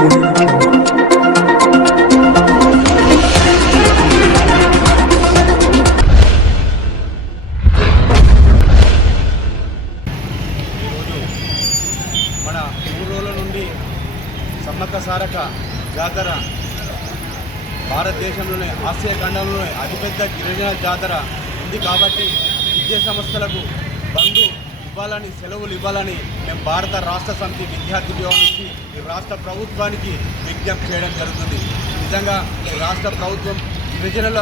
మన 3 రోజుల నుండి సమ్మక్క సారక్క జాతర భారతదేశంలోనే ఆసియా ఖండంలోనే అతిపెద్ద గిరిజన జాతర ఉంది కాబట్టి విద్యా సంస్థలకు బంధు ఇవ్వాలని, సెలవులు ఇవ్వాలని మేము భారత రాష్ట్ర సమితి విద్యార్థి విభాగం నుంచి ఈ రాష్ట్ర ప్రభుత్వానికి విజ్ఞప్తి చేయడం జరుగుతుంది. నిజంగా ఈ రాష్ట్ర ప్రభుత్వం గిరిజనుల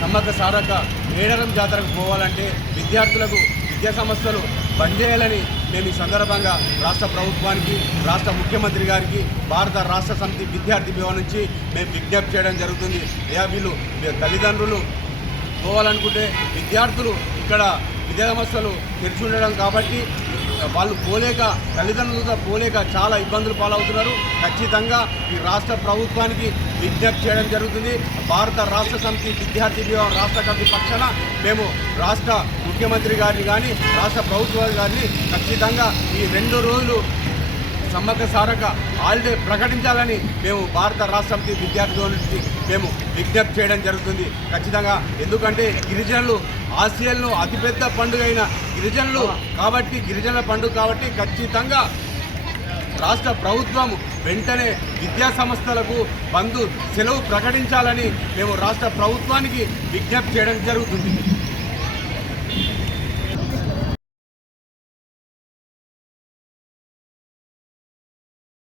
సమ్మక్క సారక్క మేడారం జాతరకు పోవాలంటే విద్యార్థులకు విద్యా సంస్థలు బంద్ చేయాలని మేము ఈ సందర్భంగా రాష్ట్ర ప్రభుత్వానికి, రాష్ట్ర ముఖ్యమంత్రి గారికి భారత రాష్ట్ర సమితి విద్యార్థి విభాగం నుంచి మేము విజ్ఞప్తి చేయడం జరుగుతుంది. వీళ్ళు తల్లిదండ్రులు పోవాలనుకుంటే విద్యార్థులు ఇక్కడ విద్యా సంస్థలు తెరిచి ఉండడం కాబట్టి వాళ్ళు పోలేక, తల్లిదండ్రులతో పోలేక చాలా ఇబ్బందులు పాలవుతున్నారు. ఖచ్చితంగా ఈ రాష్ట్ర ప్రభుత్వానికి విజ్ఞప్తి చేయడం జరుగుతుంది. భారత రాష్ట్ర సమితి విద్యార్థి విభాగం రాష్ట్ర కమిటీ పక్షాన మేము రాష్ట్ర ముఖ్యమంత్రి గారిని కానీ రాష్ట్ర ప్రభుత్వ గారిని ఖచ్చితంగా ఈ 2 రోజులు సమ్మక్క సారక్క హాలిడే ప్రకటించాలని మేము భారత రాష్ట్ర సమితి విద్యార్థి నుంచి మేము విజ్ఞప్తి చేయడం జరుగుతుంది. ఖచ్చితంగా ఎందుకంటే గిరిజనులు ఆసియాలో అతిపెద్ద పండుగ అయిన గిరిజనులు కాబట్టి, గిరిజనుల పండుగ కాబట్టి ఖచ్చితంగా రాష్ట్ర ప్రభుత్వం వెంటనే విద్యా సంస్థలకు బంధు సెలవు ప్రకటించాలని మేము రాష్ట్ర ప్రభుత్వానికి విజ్ఞప్తి చేయడం జరుగుతుంది.